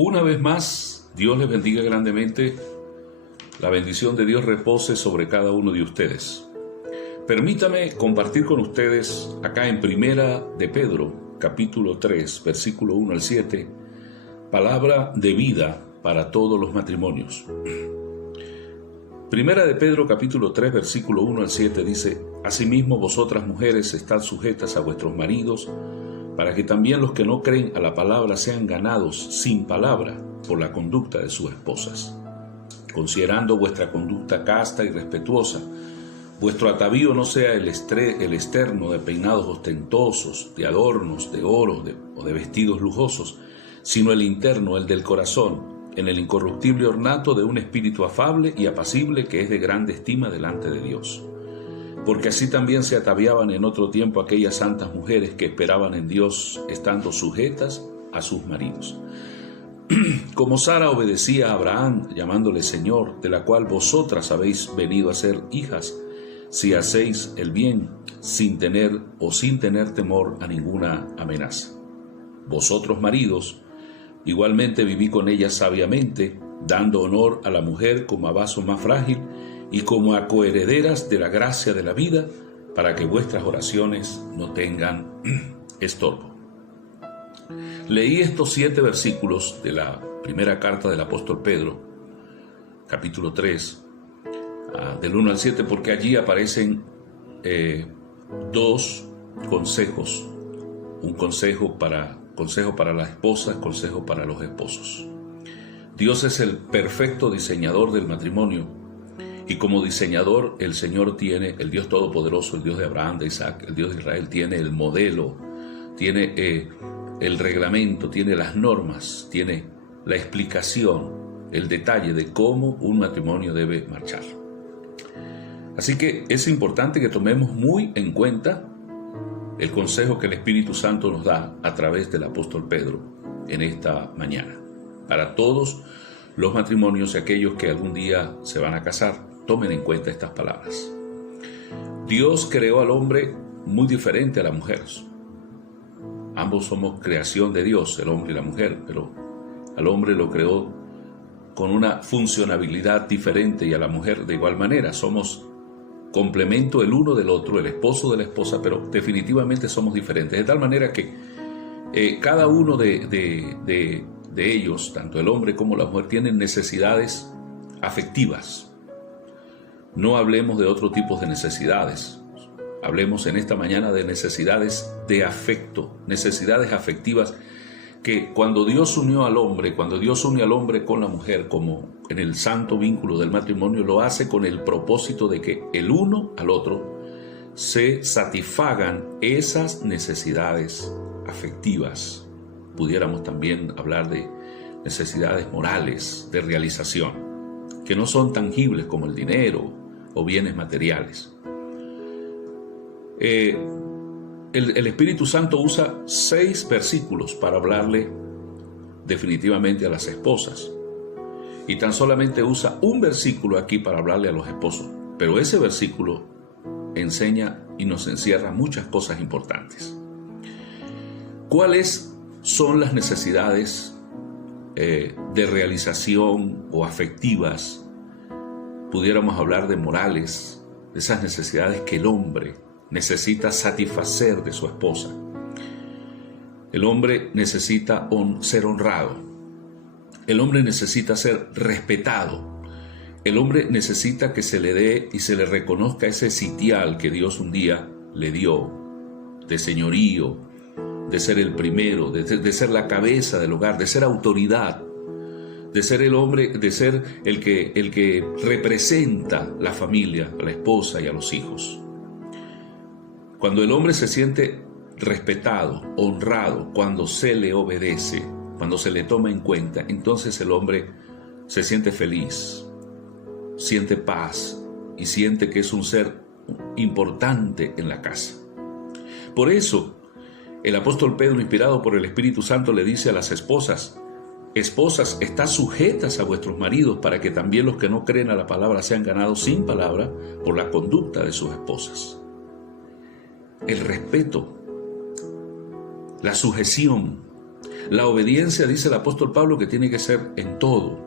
Una vez más, Dios les bendiga grandemente. La bendición de Dios repose sobre cada uno de ustedes. Permítame compartir con ustedes acá en Primera de Pedro, capítulo 3, versículo 1 al 7, palabra de vida para todos los matrimonios. Primera de Pedro, capítulo 3, versículo 1 al 7 dice: Asimismo vosotras mujeres estad sujetas a vuestros maridos, para que también los que no creen a la palabra sean ganados sin palabra por la conducta de sus esposas, considerando vuestra conducta casta y respetuosa. Vuestro atavío no sea el externo de peinados ostentosos, de adornos, de oro o de vestidos lujosos, sino el interno, el del corazón, en el incorruptible ornato de un espíritu afable y apacible que es de grande estima delante de Dios. Porque así también se ataviaban en otro tiempo aquellas santas mujeres que esperaban en Dios, estando sujetas a sus maridos. Como Sara obedecía a Abraham, llamándole Señor, de la cual vosotras habéis venido a ser hijas, si hacéis el bien sin tener temor a ninguna amenaza. Vosotros, maridos, igualmente viví con ella sabiamente, dando honor a la mujer como a vaso más frágil y como a coherederas de la gracia de la vida, para que vuestras oraciones no tengan estorbo. Leí estos 7 versículos de la primera carta del apóstol Pedro, capítulo 3, del 1 al 7, porque allí aparecen 2 consejos, un consejo para las esposas, consejo para los esposos. Dios es el perfecto diseñador del matrimonio, y como diseñador el Señor tiene, el Dios Todopoderoso, el Dios de Abraham, de Isaac, el Dios de Israel, tiene el modelo, tiene el reglamento, tiene las normas, tiene la explicación, el detalle de cómo un matrimonio debe marchar. Así que es importante que tomemos muy en cuenta el consejo que el Espíritu Santo nos da a través del apóstol Pedro en esta mañana. Para todos los matrimonios y aquellos que algún día se van a casar, tomen en cuenta estas palabras. Dios creó al hombre muy diferente a la mujer. Ambos somos creación de Dios, el hombre y la mujer, pero al hombre lo creó con una funcionabilidad diferente y a la mujer de igual manera. Somos complemento el uno del otro, el esposo de la esposa, pero definitivamente somos diferentes, de tal manera que cada uno de ellos, tanto el hombre como la mujer, tienen necesidades afectivas. No hablemos de otro tipo de necesidades, hablemos en esta mañana de necesidades de afecto, necesidades afectivas que cuando Dios unió al hombre, cuando Dios une al hombre con la mujer, como en el santo vínculo del matrimonio, lo hace con el propósito de que el uno al otro se satisfagan esas necesidades afectivas. Pudiéramos también hablar de necesidades morales, de realización, que no son tangibles como el dinero o bienes materiales. El Espíritu Santo usa 6 versículos para hablarle definitivamente a las esposas, y tan solamente usa un versículo aquí para hablarle a los esposos, pero ese versículo enseña y nos encierra muchas cosas importantes. ¿Cuáles son las necesidades de realización o afectivas? Pudiéramos hablar de morales, de esas necesidades que el hombre necesita satisfacer de su esposa. El hombre necesita ser honrado. El hombre necesita ser respetado. El hombre necesita que se le dé y se le reconozca ese sitial que Dios un día le dio, de señorío, de ser el primero, de ser la cabeza del hogar, de ser autoridad, de ser el hombre, de ser el que representa la familia, a la esposa y a los hijos. Cuando el hombre se siente respetado, honrado, cuando se le obedece, cuando se le toma en cuenta, entonces el hombre se siente feliz, siente paz y siente que es un ser importante en la casa. Por eso, el apóstol Pedro, inspirado por el Espíritu Santo, le dice a las esposas: esposas, estad sujetas a vuestros maridos, para que también los que no creen a la palabra sean ganados sin palabra por la conducta de sus esposas. El respeto, la sujeción, La obediencia, dice el apóstol Pablo, que tiene que ser en todo.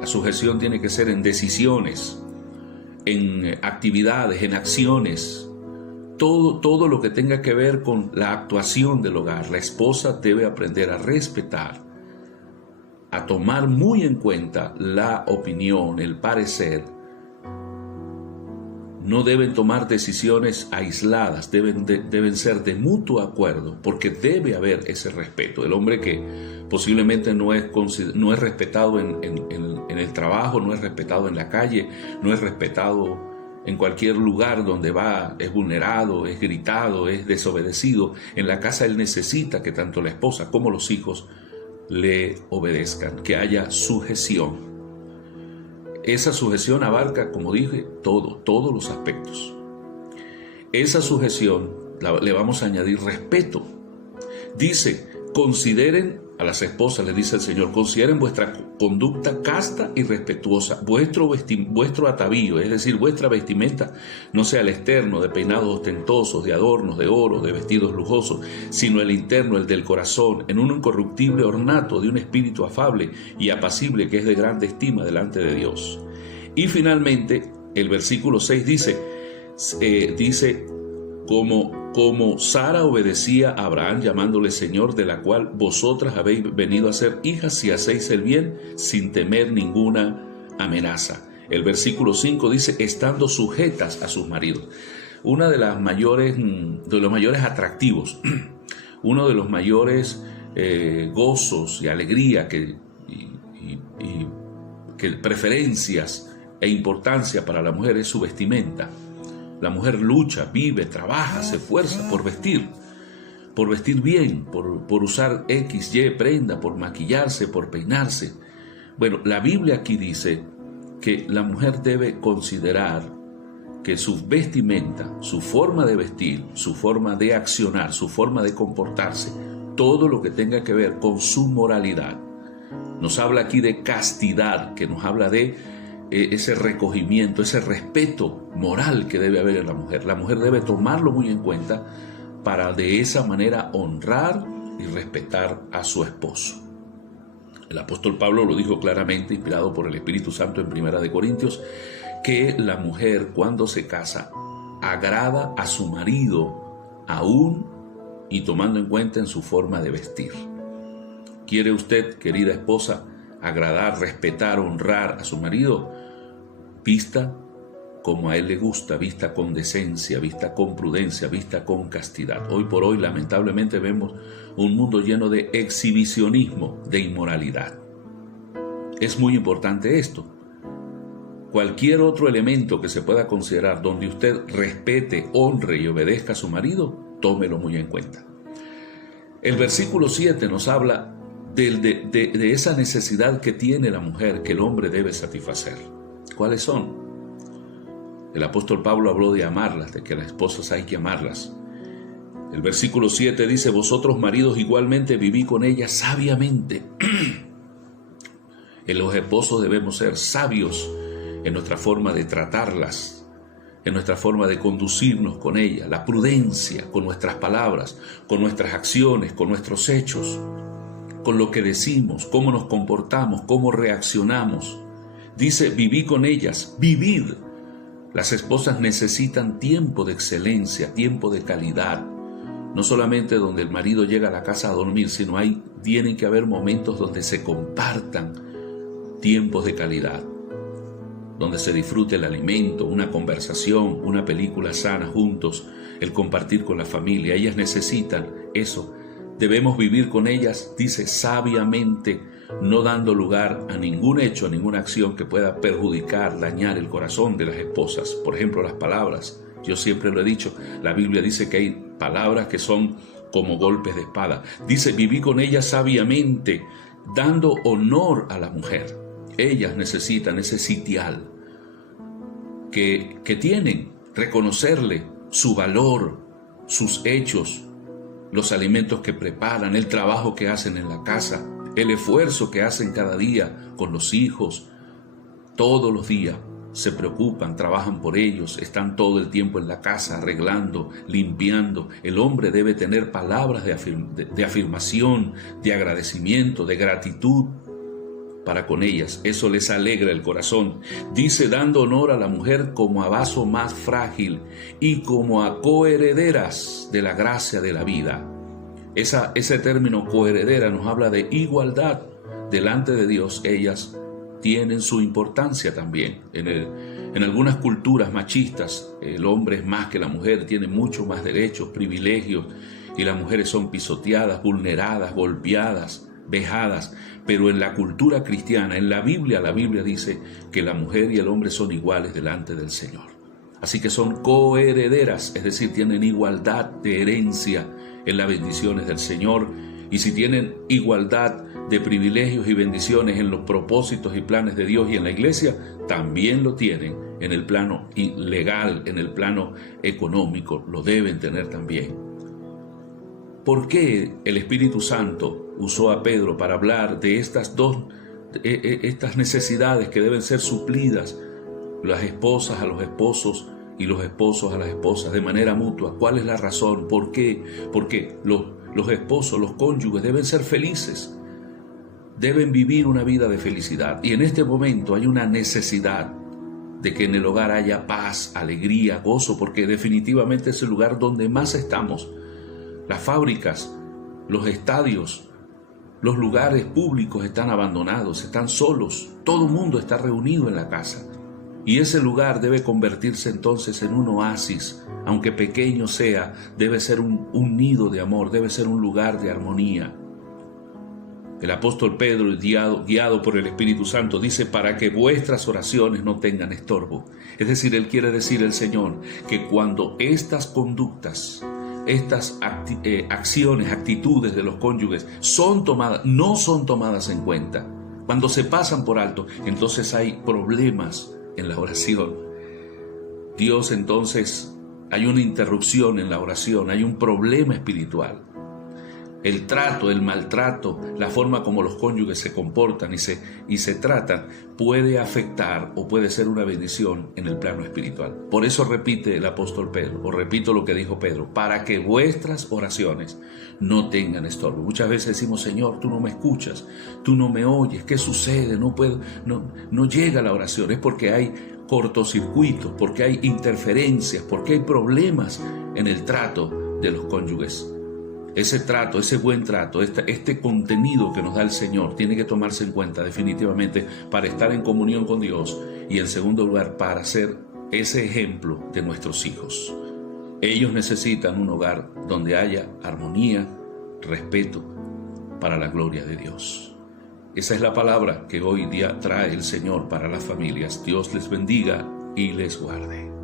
La sujeción tiene que ser en decisiones, en actividades, en acciones. Todo lo que tenga que ver con la actuación del hogar. La esposa debe aprender a respetar, a tomar muy en cuenta la opinión, el parecer. No deben tomar decisiones aisladas, deben ser de mutuo acuerdo, porque debe haber ese respeto. El hombre que posiblemente no es respetado en el trabajo, no es respetado en la calle, no es respetado en cualquier lugar donde va, es vulnerado, es gritado, es desobedecido. En la casa él necesita que tanto la esposa como los hijos le obedezcan, que haya sujeción. Esa sujeción abarca, como dije, todos los aspectos. Esa sujeción le vamos a añadir respeto. Dice, consideren, a las esposas le dice el Señor, consideren vuestra conducta casta y respetuosa, vuestro atavío, es decir, vuestra vestimenta, no sea el externo de peinados ostentosos, de adornos, de oro, de vestidos lujosos, sino el interno, el del corazón, en un incorruptible ornato de un espíritu afable y apacible que es de grande estima delante de Dios. Y finalmente, el versículo 6 dice como Sara obedecía a Abraham llamándole Señor, de la cual vosotras habéis venido a ser hijas si hacéis el bien sin temer ninguna amenaza. El versículo 5 dice, estando sujetas a sus maridos. Uno de los mayores atractivos, uno de los mayores gozos y alegría que preferencias e importancia para la mujer es su vestimenta. La mujer lucha, vive, trabaja, se esfuerza por vestir bien, por usar X, Y prenda, por maquillarse, por peinarse. Bueno, la Biblia aquí dice que la mujer debe considerar que su vestimenta, su forma de vestir, su forma de accionar, su forma de comportarse, todo lo que tenga que ver con su moralidad. Nos habla aquí de castidad, que nos habla de ese recogimiento, ese respeto moral que debe haber en la mujer. La mujer debe tomarlo muy en cuenta para de esa manera honrar y respetar a su esposo. El apóstol Pablo lo dijo claramente, inspirado por el Espíritu Santo en 1 Corintios, que la mujer cuando se casa agrada a su marido aún y tomando en cuenta en su forma de vestir. ¿Quiere usted, querida esposa, agradar, respetar, honrar a su marido? Vista como a él le gusta, vista con decencia, vista con prudencia, vista con castidad. Hoy por hoy, lamentablemente, vemos un mundo lleno de exhibicionismo, de inmoralidad. Es muy importante esto. Cualquier otro elemento que se pueda considerar donde usted respete, honre y obedezca a su marido, tómelo muy en cuenta. El versículo 7 nos habla de esa necesidad que tiene la mujer que el hombre debe satisfacer. ¿Cuáles son? El apóstol Pablo habló de amarlas, de que las esposas hay que amarlas. El versículo 7 dice, vosotros maridos igualmente vivid con ellas sabiamente. En los esposos debemos ser sabios en nuestra forma de tratarlas, en nuestra forma de conducirnos con ellas, la prudencia con nuestras palabras, con nuestras acciones, con nuestros hechos, con lo que decimos, cómo nos comportamos, cómo reaccionamos. Dice, vivid con ellas, vivid. Las esposas necesitan tiempo de excelencia, tiempo de calidad. No solamente donde el marido llega a la casa a dormir, sino tienen que haber momentos donde se compartan tiempos de calidad, donde se disfrute el alimento, una conversación, una película sana juntos, el compartir con la familia. Ellas necesitan eso. Debemos vivir con ellas, dice, sabiamente, no dando lugar a ningún hecho, a ninguna acción que pueda perjudicar, dañar el corazón de las esposas. Por ejemplo, las palabras. Yo siempre lo he dicho, la Biblia dice que hay palabras que son como golpes de espada. Dice, viví con ellas sabiamente, dando honor a la mujer. Ellas necesitan ese sitial que tienen, reconocerle su valor, sus hechos, los alimentos que preparan, el trabajo que hacen en la casa, el esfuerzo que hacen cada día con los hijos, todos los días. se preocupan, trabajan por ellos, están todo el tiempo en la casa arreglando, limpiando. El hombre debe tener palabras de afirmación, de agradecimiento, de gratitud para con ellas. Eso les alegra el corazón. Dice, dando honor a la mujer como a vaso más frágil y como a coherederas de la gracia de la vida. Ese término coheredera nos habla de igualdad delante de Dios. Ellas tienen su importancia también. En algunas culturas machistas, el hombre es más que la mujer, tiene mucho más derechos, privilegios, y las mujeres son pisoteadas, vulneradas, golpeadas, vejadas. Pero en la cultura cristiana, en la Biblia dice que la mujer y el hombre son iguales delante del Señor. Así que son coherederas, es decir, tienen igualdad de herencia en las bendiciones del Señor. Y si tienen igualdad de privilegios y bendiciones en los propósitos y planes de Dios y en la iglesia, también lo tienen en el plano legal, en el plano económico, lo deben tener también. ¿Por qué el Espíritu Santo usó a Pedro para hablar de estas necesidades que deben ser suplidas, las esposas a los esposos y los esposos a las esposas de manera mutua? ¿Cuál es la razón? ¿Por qué? Porque los esposos, los cónyuges deben ser felices, deben vivir una vida de felicidad. Y en este momento hay una necesidad de que en el hogar haya paz, alegría, gozo, porque definitivamente es el lugar donde más estamos. Las fábricas, los estadios, los lugares públicos están abandonados, están solos, todo el mundo está reunido en la casa. Y ese lugar debe convertirse entonces en un oasis, aunque pequeño sea, debe ser un nido de amor, debe ser un lugar de armonía. El apóstol Pedro, guiado por el Espíritu Santo, dice, para que vuestras oraciones no tengan estorbo. Es decir, él quiere decir, el Señor, que cuando estas conductas, estas acciones, actitudes de los cónyuges no son tomadas en cuenta, cuando se pasan por alto, entonces hay problemas en la oración. Dios entonces, hay una interrupción en la oración, hay un problema espiritual. El trato, el maltrato, la forma como los cónyuges se comportan y se tratan puede afectar o puede ser una bendición en el plano espiritual. Por eso repite el apóstol Pedro, o repito lo que dijo Pedro, para que vuestras oraciones no tengan estorbo. Muchas veces decimos, Señor, tú no me escuchas, tú no me oyes, ¿qué sucede? No llega la oración. Es porque hay cortocircuitos, porque hay interferencias, porque hay problemas en el trato de los cónyuges. Ese trato, ese buen trato, este contenido que nos da el Señor tiene que tomarse en cuenta definitivamente para estar en comunión con Dios y, en segundo lugar, para ser ese ejemplo de nuestros hijos. Ellos necesitan un hogar donde haya armonía, respeto para la gloria de Dios. Esa es la palabra que hoy día trae el Señor para las familias. Dios les bendiga y les guarde.